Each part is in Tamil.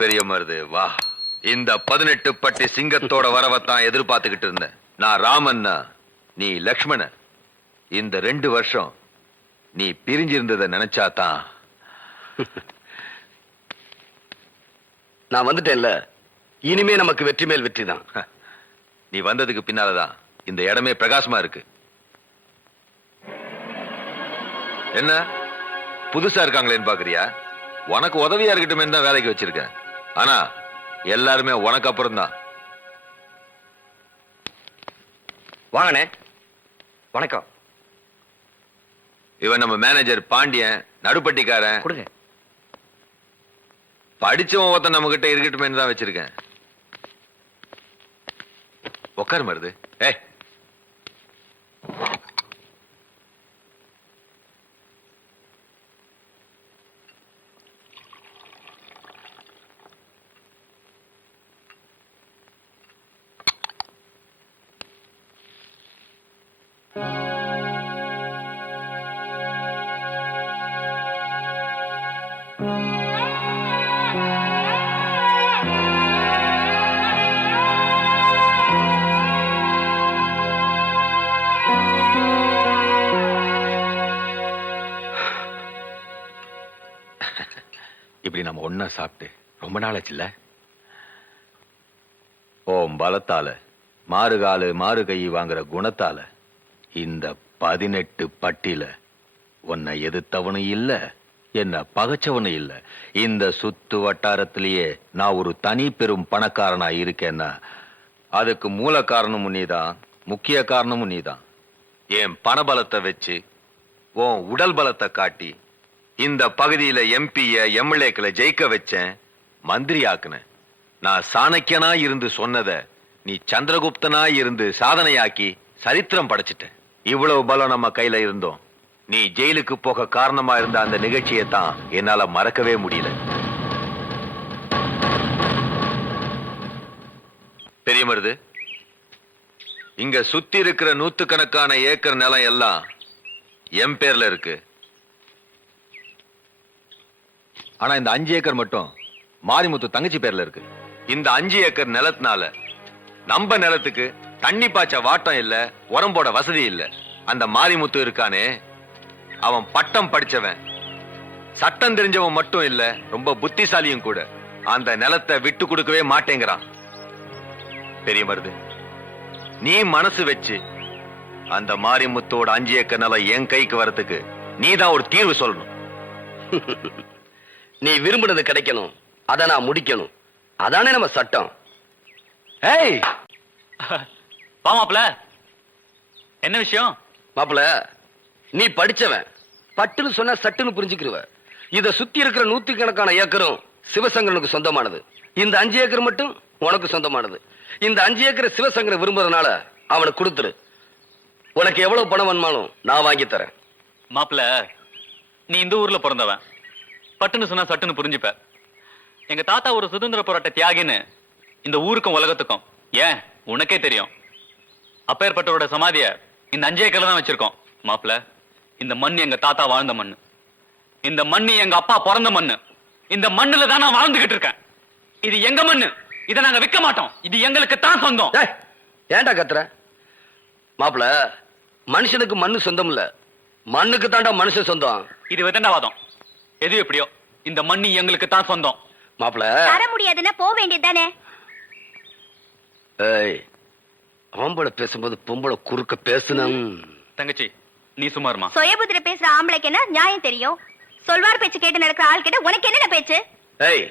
பெரிய மருது வா. இந்த 18 பட்டி சிங்கத்தோட வரவத்தான் எதிர்பார்த்துக்கிட்டு இருந்தேன். நான் ராமன்னா, நீ லக்ஷ்மண. இந்த 2 வருஷம் நீ பிரிஞ்சிருந்ததை நினைச்சாதான். நான் வந்துட்டேன்ல, இனிமே நமக்கு வெற்றி மேல் வெற்றி தான். நீ வந்ததுக்கு பின்னாலதான் இந்த இடமே பிரகாசமா இருக்கு. என்ன புதுசா இருக்காங்களேன்னு பாக்குறியா? உனக்கு உதவியா இருக்கட்டுமே தான் வேலைக்கு வச்சிருக்கேன். ஆனா எல்லாருமே உனக்கு அப்புறம் தான். வாங்கண்ணே. வணக்கம். இவன் நம்ம மேனேஜர் பாண்டியன், நடுப்பட்டிக்காரன். கொடுங்க. படிச்சவன் ஒருத்தன் நம்ம கிட்ட இருக்கட்டுமே தான் வச்சிருக்கேன். உட்காரு மருது. ஏய், இப்படி நம்ம ஒன்னா சாப்பிட்டு ரொம்ப நாளாச்சுல்ல? ஓம் பலத்தால மாறுகாலு மாறு கை வாங்குற குணத்தால இந்த 18 பட்டியில உன்னை எதிர்த்தவனும் இல்ல, என்ன பகைச்சவனும் இல்ல. இந்த சுத்து வட்டாரத்திலேயே நான் ஒரு தனி பெரும் பணக்காரனா இருக்கேன்னா அதுக்கு மூல காரணமும் நீதான், முக்கிய காரணமும் நீதான். என் பணபலத்தை வச்சு உன் உடல் பலத்தை காட்டி இந்த பகுதியில எம்பிய எம்எல்ஏக்களை ஜெயிக்க வச்சேன், மந்திரி ஆக்குனேன். நான் சாணக்கியனா இருந்து சொன்னத நீ சந்திரகுப்தனா இருந்து சாதனையாக்கி சரித்திரம் படைச்சிட்டேன். இவ்வளவு பலம் நம்ம கையில இருந்தோம். நீ ஜெயிலுக்கு போக காரணமா இருந்த அந்த நிகழ்ச்சியை தான் என்னால மறக்கவே முடியல. பெரிய மருது, இங்க சுத்தி இருக்கிற 100கணக்கான ஏக்கர் நிலம் எல்லாம் என் பேர்ல இருக்கு. ஆனா இந்த 5 ஏக்கர் மட்டும் மாரிமுத்து தங்கச்சி பேர்ல இருக்கு. இந்த 5 ஏக்கர் நிலத்தினால நம்ம நிலத்துக்கு தண்ணி பாய்ச்ச வாட்டம் இல்ல, உரம்போட வசதி இல்ல. அந்த மாரிமுத்து இருக்கானே, அவன் பட்டம் படிச்சவன், சட்டம் தெரிஞ்சவன் மட்டும் இல்ல, ரொம்ப புத்திசாலியும் கூட. அந்த நிலத்தை விட்டு கொடுக்கவே மாட்டேங்கிறான். பெரிய மருது, நீ மனசு வச்சு அந்த மாரிமுத்தோட 5 ஏக்கர் நிலம் என் கைக்கு வரதுக்கு நீதான் ஒரு தீர்வு சொல்லணும். நீ விரும்பினது கிடைக்கணும், அத நான் முடிக்கணும். அதானே நம்ம சட்டம். ஏய் வா மாப்ள, என்ன விஷயம்? மாப்பிள, நீ படிச்சவன், பட்டுன்னு சொன்னா சட்டுன்னு புரிஞ்சுக்கிருவ. இத சுத்தி இருக்கிற 100கணக்கான ஏக்கரும் சிவசங்கரனுக்கு சொந்தமானது. இந்த 5 ஏக்கர் மட்டும் உனக்கு சொந்தமானது. இந்த 5 ஏக்கர் சிவசங்கரன் விரும்புறதுனால அவனுக்கு கொடுத்துரு. உனக்கு எவ்வளவு பணம் வேணுமாலும் நான் வாங்கி தரேன். மாப்ள, நீ இந்த ஊர்ல பிறந்தவன், பட்டுன்னு சொன்னா சட்டுன்னு புரிஞ்சுப்ப. எங்க தாத்தா ஒரு சுதந்திர போராட்ட தியாகின்னு இந்த ஊருக்கும் உலகத்துக்கும் ஏன் உனக்கே தெரியும். அப்பேற்பட்டவரோட சமாதிய இந்த 5 ஏக்கர்ல தான் வச்சிருக்கோம். மாப்ள, இந்த மண் எங்க தாத்தா வாழ்ந்த மண்ணு, இந்த மண்ணு எங்க அப்பா பிறந்த மண்ணு, இந்த மண்ணுல தான் நான் வாழ்ந்துகிட்டு இருக்கேன். இது எங்க மண்ணு, இதை நாங்க விற்க மாட்டோம். இது எங்களுக்கு தான் சொந்தம். ஏன்டா கத்துற? மாப்பிள, மனுஷனுக்கு மண்ணு சொந்தம் இல்ல, மண்ணுக்கு தாண்டா மனுஷன் சொந்தம். இது விதண்டாவாதம். எது எப்படியோ இந்த மண்ணு எங்களுக்கு தான் சொந்தம். மாப்பிள, தர முடியாதுன்னா போக வேண்டியதுதானே. ஏய், ஆம்பளை பேசும்போது பொம்பளை குறுக்க பேசணும். தங்கச்சி, நீ சுமாருமா? சுயபுத்திர பேசுற ஆம்பளைக்கு என்ன நியாயம் தெரியும்? சொல்வார் பேச்சு கேட்டு நடக்கிற ஆள் கிட்ட உனக்கு என்ன பேச்சு? ஏய்,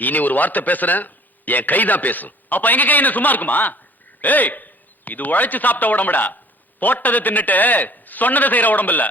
இனி ஒரு வார்த்தை பேசுறேன், என் கைதான் பேசும். அப்ப எங்க கை என்ன சும்மா இருக்குமா? ஏய், இது உழைச்சு சாப்பிட்ட உடம்புடா. போட்டதை தின்னுட்டு சொன்னதை செய்யற உடம்பு இல்ல.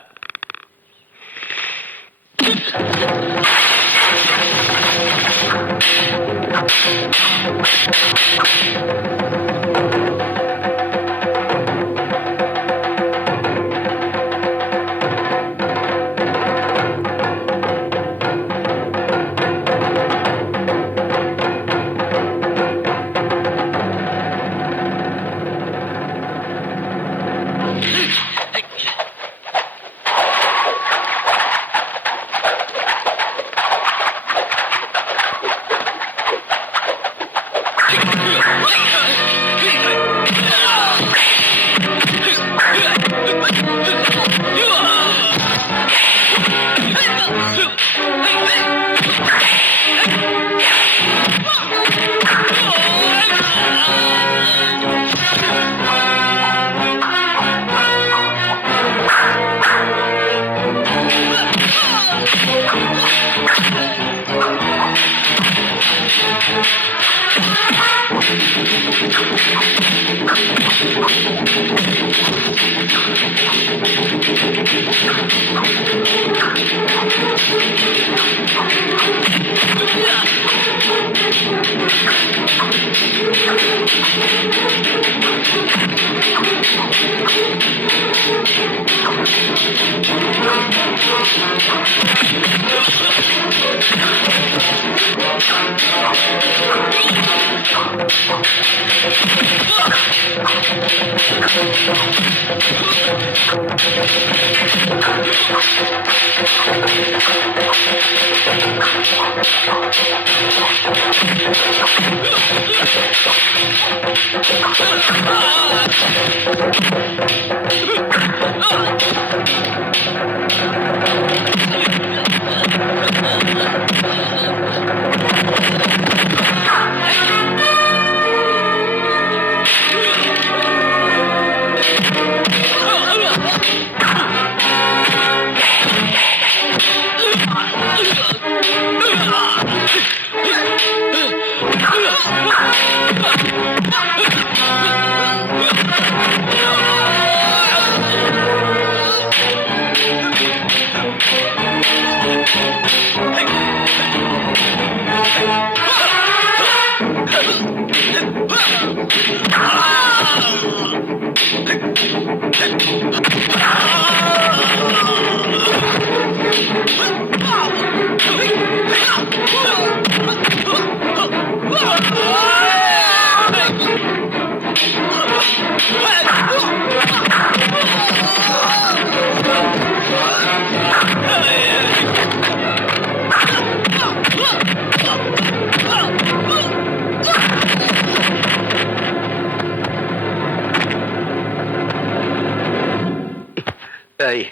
ஏய்,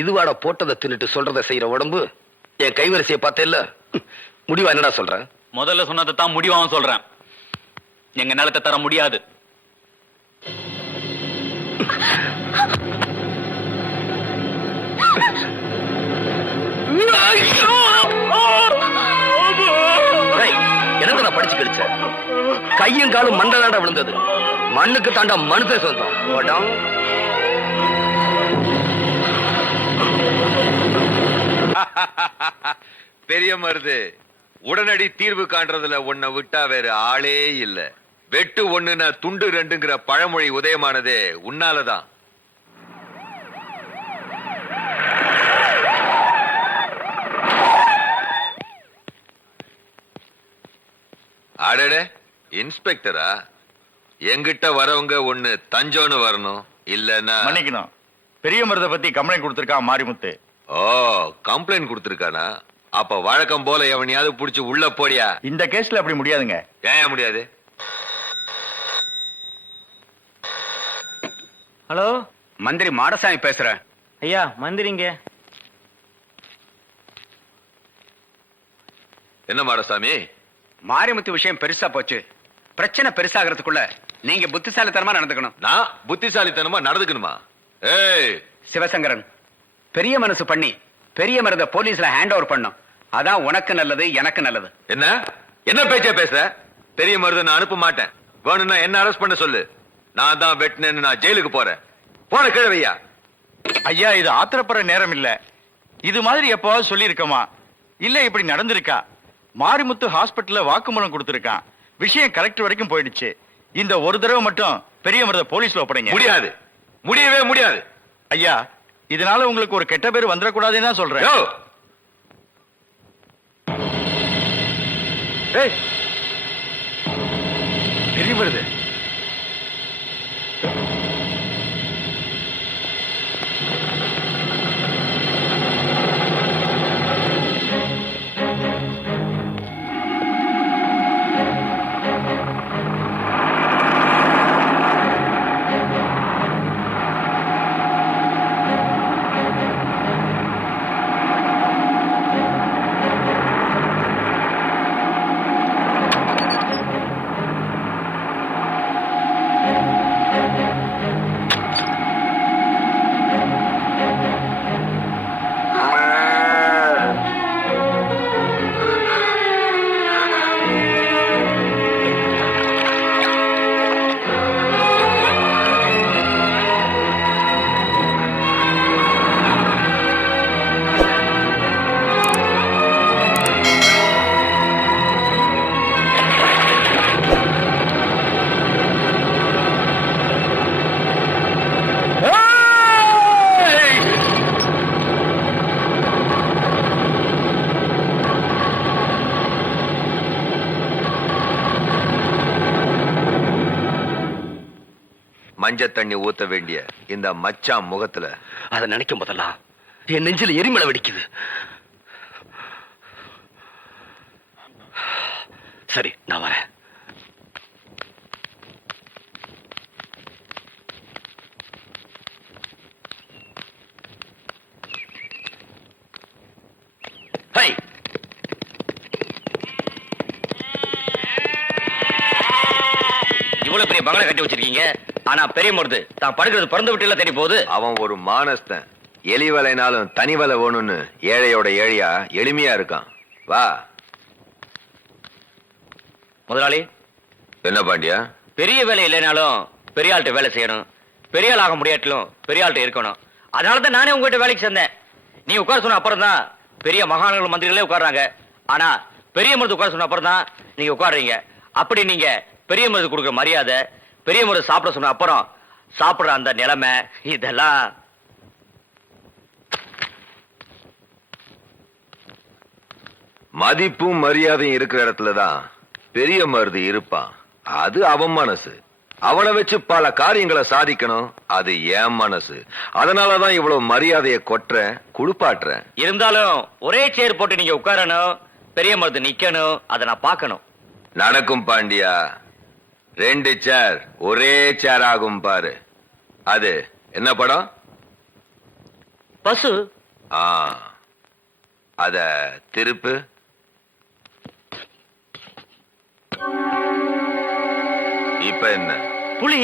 இதுவாட போட்டதை தின்னுட்டு சொல்றதை செய்யற உடம்பு என் கைவரிசையை பார்த்தேல்ல, முடிவா என்னடா சொல்ற? முதல்ல சொன்னதை தான் முடிவாவும் சொல்றேன். எங்க நிலத்தை தர முடியாது. எனக்கு நான் படிச்சு கழிச்ச கையும் காலும் மண்டலாண்டா விழுந்தது. மண்ணுக்கு தாண்டா மனுஷன் சொந்தம். ஓடம். பெரிய மருது, உடனடி தீர்வு காண்றதுல உன்னை விட்டா வேற ஆளே இல்ல. வெட்டு ஒண்ணுனா துண்டு ரெண்டுங்கிற பழமொழி உதயமானதே உன்னாலதான். அடடே, இன்ஸ்பெக்டரா? எங்கிட்ட வரவங்க ஒண்ணு தஞ்சோன்னு வரணும், இல்லன்னா மன்னிக்கணும். பெரிய மருதை பத்தி கம்ப்ளைண்ட் கொடுத்திருக்கான் மாரிமுத்து. ஓ, கம்ப்ளைண்ட் கொடுத்திருக்கானா? அப்ப வழக்கம் போல எவனையாவது புடிச்சு உள்ள போடியா. இந்த கேஸ்ல அப்படி முடியாதுங்க. ஏன் முடியாது? ஹலோ, மந்திரி மாடசாமி பேசுறேன். ஐயா மந்திரிங்க. என்ன மாடசாமி? மாரிமுத்து விஷயம் பெருசா போச்சு. பிரச்சனை பெருசாகிறதுக்குள்ள நீங்க புத்திசாலித்தனமா நடந்துக்கணும். நான் புத்திசாலித்தனமா நடந்துக்கணுமா? ஏய் சிவசங்கரன், பெரிய மனசு பண்ணி பெரிய மருத போலீஸ்ல ஹேண்ட் ஓவர் பண்ணும். அதான் உனக்கு நல்லது, எனக்கு நல்லது. என்ன என்ன பேச்சா பேச? பெரிய மருதை நான் அனுப்ப மாட்டேன். வேணும்னா என்ன அரெஸ்ட் பண்ண சொல்லு. நான் தான் வெட்டினேன்னு நான் ஜெயிலுக்கு போறேன். போன கிழவையா. ஐயா, இது ஆத்திரப்படுற நேரம் இல்ல. இது மாதிரி எப்பவாவது சொல்லி இருக்கமா? இல்ல இப்படி நடந்திருக்கா? மாரிமுத்து ஹாஸ்பிட்டல்ல வாக்குமூலம் கொடுத்திருக்கான். விஷயம் கலெக்டர் வரைக்கும் போயிடுச்சு. இந்த ஒரு தடவை மட்டும் பெரிய மருத போலீஸ்ல ஒப்படைங்க. முடியாது, முடியவே முடியாது. ஐயா, இதனால உங்களுக்கு ஒரு கெட்ட பேர் வந்துடக்கூடாதுன்னு தான் சொல்றேன். யோ! ஏய், பெரிய மருது. மஞ்ச தண்ணி ஊத்த வேண்டிய இந்த மச்சான் முகத்துல அதை நினைக்கும் போதெல்லாம் என் நெஞ்சில எரிமலை வெடிக்குது. சரி, நான் வரேன். ஹை, இவ்வளவு பெரிய பங்களா கட்டி வச்சிருக்கீங்க, ஆனா பெரிய மருது தான் படுக்கிறது பிறந்த வீட்டுல தேடி போகுது. அவன் ஒரு மானஸ்தன். எலி வலைனாலும் தனி வலை வேணும்னு ஏழையோட ஏழையா எளிமையா இருக்கான். வா. முதலாளி, என்ன பாண்டியா? பெரிய வேலை இல்லைனாலும் பெரிய ஆள்கிட்ட வேலை செய்யணும், பெரிய ஆள் ஆக முடியாட்டிலும் பெரிய ஆள்கிட்ட இருக்கணும். அதனாலதான் நானே உங்ககிட்ட வேலைக்கு சேர்ந்தேன். நீ உட்கார சொன்ன அப்புறம் தான் பெரிய மகான்கள் மந்திரிகளே உட்கார்றாங்க. ஆனா பெரிய மருது உட்கார சொன்ன அப்புறம் தான் நீங்க உட்காடுறீங்க. அப்படி நீங்க பெரிய மருது கொடுக்குற மரியாதை, பெரிய மருது சாப்பிட சொன்ன அப்புறம் சாப்பிடுற அந்த நிலைமை, இதெல்லாம் மதிப்பும் மரியாதையும் இருக்கிற இடத்துலதான் பெரிய மருது இருப்பான். அது அவன் மனசு. அவனை வச்சு பல காரியங்களை சாதிக்கணும். அது என் மனசு. அதனாலதான் இவ்வளவு மரியாதையை கொட்டுறேன், குளிப்பாட்டுறேன். இருந்தாலும் ஒரே சேர் போட்டு நீங்க உட்காரணும், பெரிய மருது நிக்கணும். அதை நான் பார்க்கணும். நடக்கும் பாண்டியா. 2 சேர் ஒரே சேர் ஆகும் பாரு. அது என்ன படம்? பசு. அத திருப்பு. இப்ப என்ன? புலி.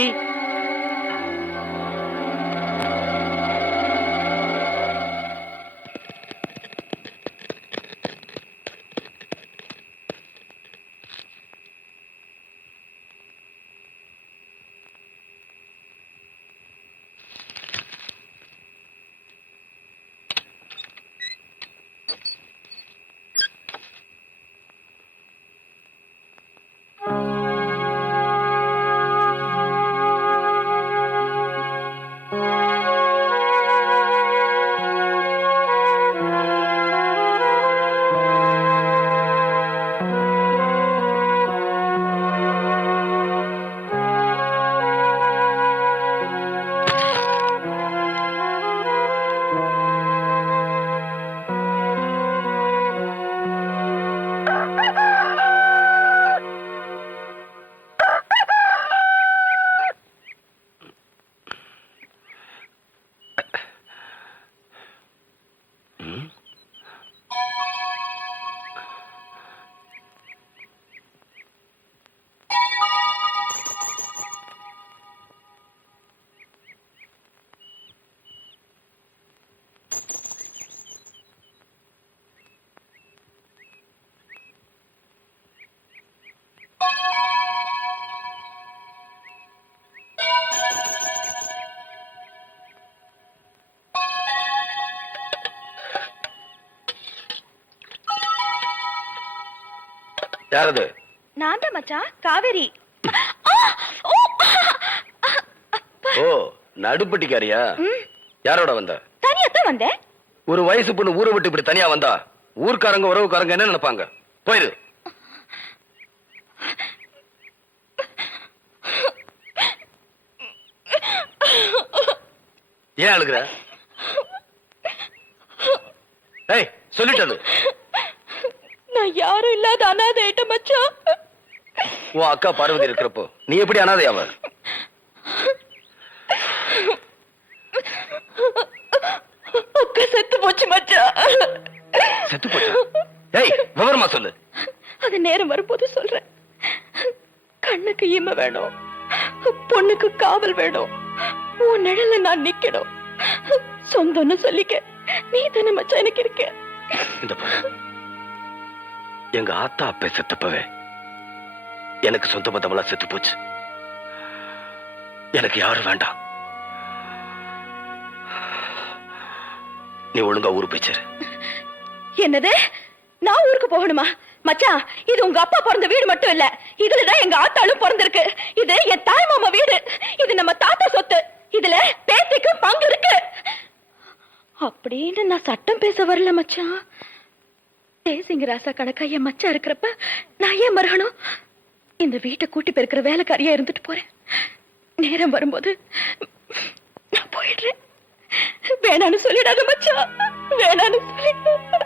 யாரது? நான் தான் மச்சான், காவேரி. ஓ, நடுப்பட்டிக்காரியா? யாரோட வந்த? தனியாத்தான் வந்தேன். ஒரு வயசு பொண்ணு ஊரை விட்டு இப்படி தனியா வந்தா ஊர்க்காரங்க உறவுக்காரங்க என்ன நினைப்பாங்க? போயிரு. ஏன் அழுகுற? ஏய், சொல்லிட்டது. நான் யாரும் இல்லாத அனாதை ஆயிட்டேன் மச்சான். உன் அக்கா பார்வதி இருக்கிறப்போ நீ எப்படி அனாதையாவ? அக்கா செத்து போச்சு மச்சான். செத்து போச்சு? ஏய், விவரமா சொல்லு. அது நேரம் வரும்போது சொல்றேன். கண்ணுக்கு ஈம வேணும், பொண்ணுக்கு காவல் வேணும், உன் நிழல நான் நிக்கணும். சொந்தம்னு சொல்லிக்க நீ தானே மச்சான் எனக்கு இருக்க. இந்த பாரு, எங்க ஆத்தா அப்பே செத்தப்பவே எனக்கு சொந்த பந்தமெல்லாம் செத்து போச்சு. எனக்கு யாரும் வேண்டாம். நீ ஒழுங்கா ஊரு போய்ச்சரு. என்னது? நான் ஊருக்கு போகணுமா? மச்சான், இது உங்க அப்பா பிறந்த வீடு மட்டும் இல்ல, இதுலதான் எங்க ஆத்தாளும் பிறந்திருக்கு. இது என் தாய் மாமா வீடு. இது நம்ம தாத்தா சொத்து. இதுல பேத்திக்கு பங்கு இருக்கு. அப்படின்னு நான் சட்டம் பேச வரல மச்சான். தேசிங்க ராசா கணக்கா என் மச்சான் இருக்கிறப்ப நான் ஏன் மறுகணும்? இந்த வீட்டை கூட்டி பெருக்கிற வேலைக்காரியா இருந்துட்டு போறேன். நேரம் வரும்போது நான் போயிடுறேன். வேணான்னு சொல்லிடாத மச்சான், வேணான்னு சொல்லிடாத.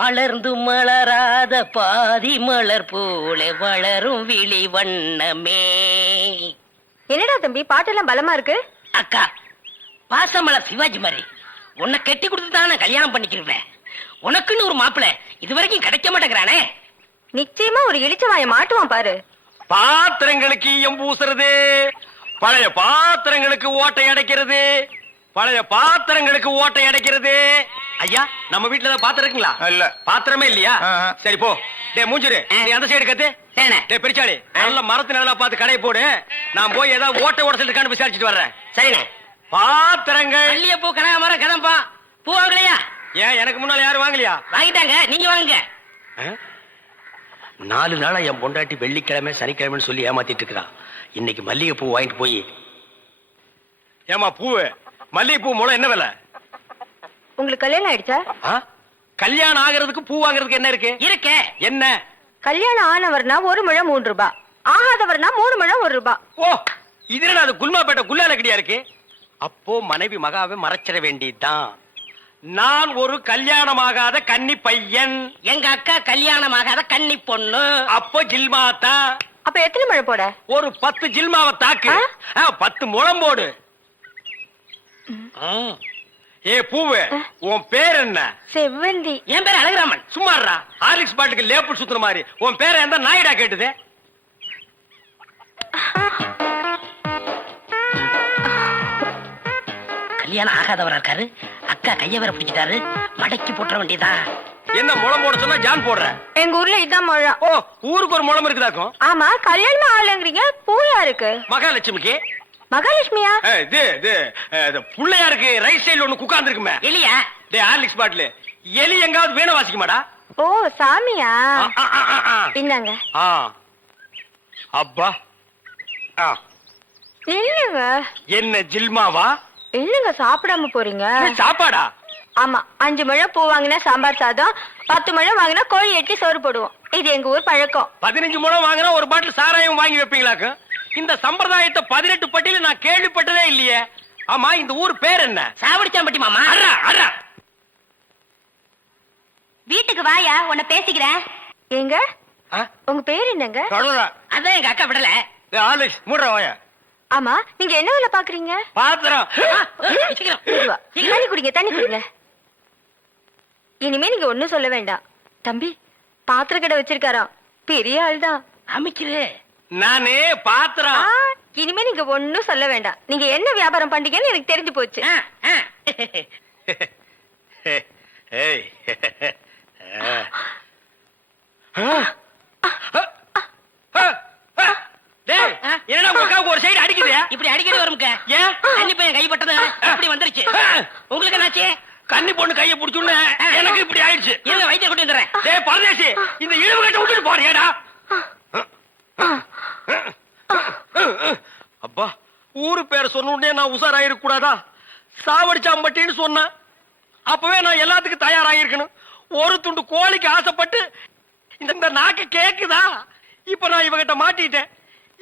மலர்ந்து மலராத பாதி மலர் போல வளரும் விழி வண்ணமே. என்னடா தம்பி பாட்டெல்லாம் பலமா இருக்கு? அக்கா, பாசமலர் சிவாஜி மாதிரி உன்னை கட்டி கொடுத்து தான் நான் கல்யாணம் பண்ணிக்கிறேன். உனக்குன்னு ஒரு மாப்பிள்ளை இது வரைக்கும் கிடைக்க மாட்டேங்கிறானே. நிச்சயமா ஒரு இளிச்சவாய மாட்டுவான் பாரு. பாத்திரங்களுக்கு ஈயம் பூசுறது, பழைய பாத்திரங்களுக்கு ஓட்டை அடைக்கிறது, பழைய பாத்திரங்களுக்கு ஓட்டை அடைக்கிறது. ஐயா, நம்ம வீட்டுல ஏதாவது பாத்திரம் இருக்குங்களா? இல்ல. பாத்திரமே இல்லையா? சரி போ. டே மூஞ்சிரு, நீ அந்த சைடு கத்து. சரிண்ணே. டே பெரிச்சாளி, நல்ல மரத்து நல்லா பார்த்து கடையை போடு. நான் போய் ஏதாவது ஓட்டை உடச்சிருக்கான்னு விசாரிச்சுட்டு வர்றேன். சரிண்ணே. பாத்திரங்கள் மல்லிகைப்பூ கனகாமரம் கதம்பா பூ வாங்கலையா? ஏன் எனக்கு முன்னால யாரும் வாங்கலையா? வாங்கிட்டாங்க, நீங்க வாங்குங்க. 4 நாளா என் பொண்டாட்டி வெள்ளிக்கிழமை சனிக்கிழமைன்னு சொல்லி ஏமாத்திட்டு இருக்கிறான். இன்னைக்கு மல்லிகை பூ வாங்கிட்டு போய். ஏமா பூவு, மல்லிகை பூ மூலம் என்ன விலை? உங்களுக்கு கல்யாணம் ஆயிடுச்சா? கல்யாணம் ஆகிறதுக்கு பூ வாங்குறதுக்கு என்ன இருக்கு? இருக்கே. என்ன? கல்யாணம் ஆனவர்னா 1 முழம் 3 ரூபாய், ஆகாதவர்னா 3 முழம் 1 ரூபாய். ஓ, இது என்ன அது குல்மாப்பேட்டை குல்லால கடியா இருக்கு? அப்போ மனைவி மகாவை மறைச்சிட வேண்டியதுதான். நான் ஒரு கல்யாணமாகாத கன்னி பையன், எங்க அக்கா கல்யாணமாகாத கன்னி பொண்ணு. அப்போ ஜில்மாத்தா. அப்ப எத்தனை முழம் போட? ஒரு 10 ஜில்மாவை தாக்கு. 10 முழம் போடு. ஏ பூவு, உன் பேர் என்ன? செவ்வந்தி. என் பேர் அழகுராமன். சும்மாறா, ஹார்லிக்ஸ் பாட்டுக்கு லேபிள் சுத்துற மாதிரி. உன் பேரை எந்த நாயிடா கேட்டுது? கல்யாணம் ஆகாதவரா இருக்காரு. அக்கா கைய வேற பிடிச்சிட்டாரு. மடக்கி போட்டுற வேண்டியதா. என்ன முளம் போட சொன்னா ஜான் போடுற? எங்க ஊர்ல இதான் முழம். ஓ, ஊருக்கு ஒரு முளம் இருக்குதாக்கும். ஆமா, கல்யாணம் ஆகலங்கிறீங்க, பூயா இருக்கு. மகாலட்சுமிக்கு. மகாலட்சுமியா? இது புள்ளையாருக்கு ரைட் சைடுல ஒண்ணு உட்கார்ந்து இருக்குமே. எலியா? டே ஹார்லிக்ஸ் பாட்டில் எலி எங்காவது வீணை வாசிக்குமாடா? ஓ, சாமியா? இந்தாங்க. அப்பா, இல்லங்க. என்ன ஜில்மாவா? இல்லங்க, சாப்பிடாம போறீங்க. சாப்பாடா? ஆமா, 5 முழம் பூ வாங்கினா சாம்பார் சாதம், 10 முழம் வாங்கினா கோழி எட்டி சோறு போடுவோம். இது எங்க ஊர் பழக்கம். 15 முழம் வாங்கினா ஒரு பாட்டில் சாராயம் வாங்கி வைப்பீங்களாக்கு? இந்த சம்பிரதாயத்தை 18 பட்டியல நான் கேள்விப்பட்டதே இல்லையே. ஆமா, இந்த ஊர் பேர் என்ன? சாவடிச்சாம்பட்டி மாமா. அறா. வீட்டுக்கு வாயா, உன்னை பேசிக்கிறேன். எங்க உங்க பேர் என்னங்க? அதான் எங்க அக்கா விடல. ஹார்லிக்ஸ் மூடுற வாயா. ஆமா, நீங்க என்ன வேலை பாக்குறீங்க? பாத்திரம். தண்ணி குடிங்க, தண்ணி குடிங்க. இனிமே நீங்க ஒண்ணும் சொல்ல வேண்டாம். தம்பி பாத்திர கடை வச்சிருக்காராம், பெரிய ஆள் தான். அமைக்கிறே. நானே பாத்திரம். இனிமே நீங்க ஒண்ணும் சொல்ல வேண்டாம். நீங்க என்ன வியாபாரம் பண்றீங்கன்னு எனக்கு தெரிஞ்சு போச்சு. ஏய். என்னடா உங்க ஒரு சைடு அடிக்குது? இப்படி அடிக்கடி வரும்க்க. ஏன்? தண்ணி பையன் கைப்பட்டது அப்படி வந்துருச்சு. உங்களுக்கு என்னாச்சு? கன்னி பொண்ணு கையை பிடிச்சுன்னு எனக்கு இப்படி ஆயிடுச்சு. இருங்க, வைத்தியம் கொண்டு வந்துடுறேன். டேய் பரதேசி, இந்த இழுவு கட்ட விட்டுட்டு போறியேடா. அப்பா, ஊரு பேரை சொன்ன உடனே நான் உசாராயிருக்க கூடாதா? சாவடிச்சாம்பட்டின்னு சொன்ன அப்பவே நான் எல்லாத்துக்கும் தயாராகிருக்கணும். ஒரு துண்டு கோழிக்கு ஆசைப்பட்டு இந்த நாக்கு கேக்குதா? இப்ப நான் இவகிட்ட மாட்டிட்டேன்.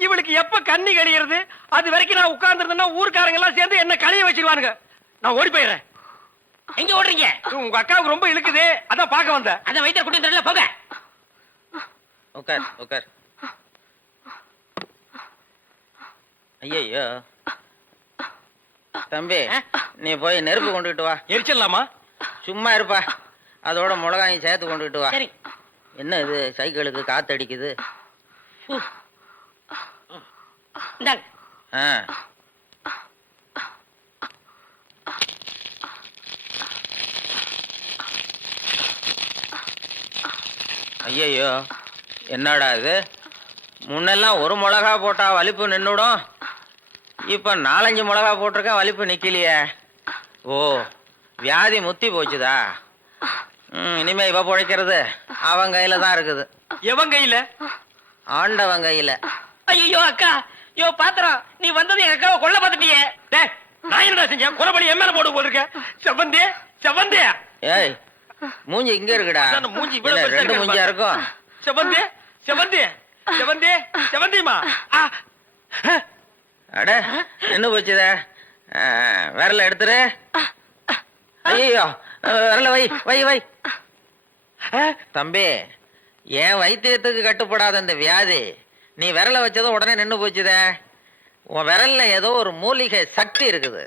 இவளுக்கு எப்ப கண்ணி கழிகிறது அது வரைக்கும் நான் உட்கார்ந்து இருந்தேன்னா ஊர்க்காரங்க எல்லாம் சேர்ந்து என்ன கழிய வச்சிருவானுங்க. நான் ஓடி போயிடுறேன். எங்க ஓடுறீங்க? உங்க அக்காவுக்கு ரொம்ப இழுக்குது, அதான் பாக்க வந்தேன். அத வைத்தியம் கொண்டு வந்துடல, போங்க. உட்கார். ஐயோ தம்பி, நீ போய் நெருப்பு கொண்டுகிட்டு வா. எரிச்சிடலாமா? சும்மா இருப்பா, அதோட மிளகாயும் சேர்த்து கொண்டுகிட்டு வா. சரி. என்ன இது, சைக்கிளுக்கு காத்து அடிக்குது? இந்தாங்க. ஐயோ என்னடா இது, முன்னெல்லாம் ஒரு மிளகா போட்டா வலிப்பு நின்னுடும், இப்ப 4-5 மிளகா போட்டிருக்கேன், வலிப்பு நிக்கலையே. ஓ, வியாதி முத்தி போச்சுதா? இனிமே இவ பொழைக்கிறது அவன் கையில தான் இருக்குது. எவன் கையில? ஆண்டவன் கையில. ஐயோ அக்கா, யோ பாத்திரம், நீ வந்தது எங்க அக்காவை கொல்ல பார்த்துட்டியே. நான் என்னடா செஞ்சேன்? குறபடி என் மேல போட்டு போயிருக்க. செவந்தே. ஏய், மூஞ்சி இங்க இருக்குடா. அதான் மூஞ்சி இவ்வளவு என்ன, பெருசா ரெண்டு இருக்கு மூஞ்சியா பாரு. இருக்கும்? செவந்தி செவந்தி செவந்தி செவந்திமா அட நின்னு போச்சுத. விரல எடுத்துரு. ஐயோ விரல வை வை வை. தம்பி, என் வைத்தியத்துக்கு கட்டுப்படாத இந்த வியாதி நீ விரல வச்சதும் உடனே நின்னு போச்சுத. உன் விரல்ல ஏதோ ஒரு மூலிகை சக்தி இருக்குது.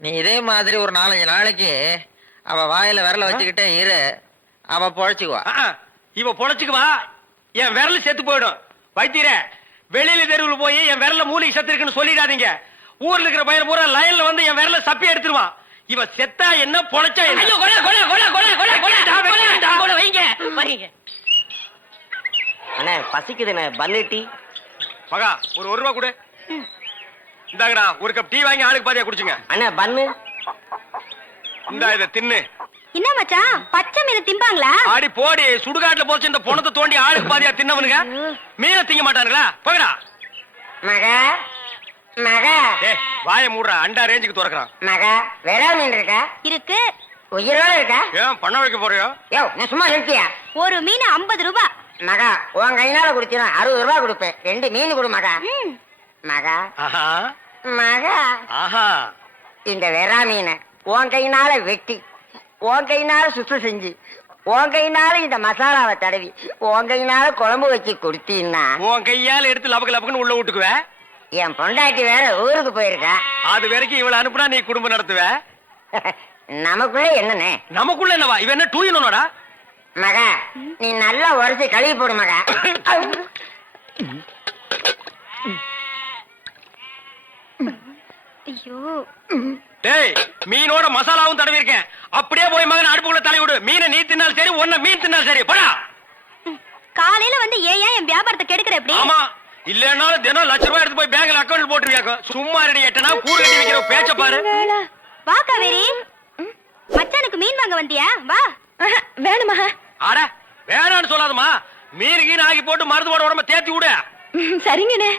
நீ இதே மாதிரி ஒரு 4-5 நாளைக்கு அவ வாயில விரல வச்சுக்கிட்டே இரு, அவ பொழைச்சுக்குவா. இவ பொழைச்சுக்குவா, என் விரல் செத்து போயிடும். வைத்தியர, வெளியில தெருவில் போய் என் விரல்ல மூலிகை சத்து இருக்குன்னு சொல்லிடாதீங்க. ஊர்ல இருக்கிற பையன் பூரா லைன்ல வந்து என் விரல சப்பி எடுத்துருவான். இவ செத்தா என்ன, பொழைச்சா என்ன? ஐயோ, கொலை கொலை கொலை கொலை கொலை கொலை கொலை வைங்க வைங்க. அண்ணே பசிக்குதுண்ணே, பன்னு டீ. மகா, ஒரு 1 ரூபா கொடு. இந்தாங்கடா, ஒரு கப் டீ வாங்கி ஆளுக்கு பாதியா குடிச்சுங்க. அண்ணே பன்னு. இந்தா இத தின்னு. என்ன மச்சான், பச்சை மீன் திம்பாங்களா? ஆடி போடி, சுடுகாட்டுல போச்சு இந்த பொணத்தை தோண்டி ஆளுக்கு பாதியா தின்னவனுங்க. மீனை திங்க மாட்டானுங்களா? போகடா. மகா மகா ஏய், வாயை மூடுறா, அண்டா ரேஞ்சுக்கு துறக்குறான். மகா வெறா மீன் இருக்கா? இருக்கு. உயிரோட இருக்கா? ஏன் பண்ண வைக்க போறியோ? யோ நான் சும்மா நிறுத்தியா? ஒரு மீன் 50 ரூபாய். மகா உன் கையினால குடிச்சினா 60 ரூபாய் கொடுப்பேன். 2 மீன் கொடு மகா. மகா ஆஹா மகா ஆஹா. இந்த வெறா மீனை உன் கையினால வெட்டி, உன் கையினால சுத்தம் செஞ்சு, உன் கையினால இந்த மசாலாவை தடவி, உன் கையினால குழம்பு வச்சு கொடுத்தீன்னா உன் கையால எடுத்து லபக்கு லபக்குன்னு உள்ள விட்டுக்குவ. என் பொண்டாட்டி வேற ஊருக்கு போயிருக்கா. அது வரைக்கும் இவளை அனுப்புனா நீ குடும்பம் நடத்துவ. நமக்குள்ள என்னண்ணே? நமக்குள்ள என்னவா? இவ என்ன டூயினோடா? மகா நீ நல்லா உரைச்சு கழுவி போடு மகா. ஐயோ, டேய், மீனோட மசாலாவும் தடவி இருக்கேன். அப்படியே போய் மகன் அடுப்புக்குள்ள தலை விடு. மீனை நீ தின்னாலும் சரி, ஒன்ன மீன் தின்னாலும் சரி. போடா. காலையில வந்து ஏன் என் வியாபாரத்தை கெடுக்கிற எப்படி? ஆமா, இல்லன்னாலும் தினம் லட்ச ரூபாய் எடுத்து போய் பேங்க்ல அக்கௌண்ட் போட்டுருவியாக்கும். சும்மா ரெடி எட்டனா கூறு கட்டி வைக்கிற பேச்ச பாரு. வா காவேரி, மச்சானுக்கு மீன் வாங்க வந்தியா? வா. வேணுமா? அட வேணான்னு சொல்லாதமா. மீன் கீன் ஆகி போட்டு மருந்து போட உடம்ப தேத்தி விடு. சரிங்கண்ணே.